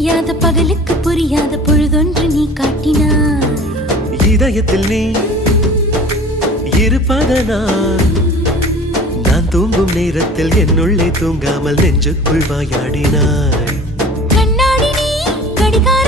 விடியாத பகலுக்கு புரியாத பொழுதொன்று நீ காட்டினாய். இதயத்தில் நீ இருப்பதனால் நான் தூங்கும் நேரத்தில் என்னுள்ளே தூங்காமல் நெஞ்சுக்குள் வாயாடினாய்.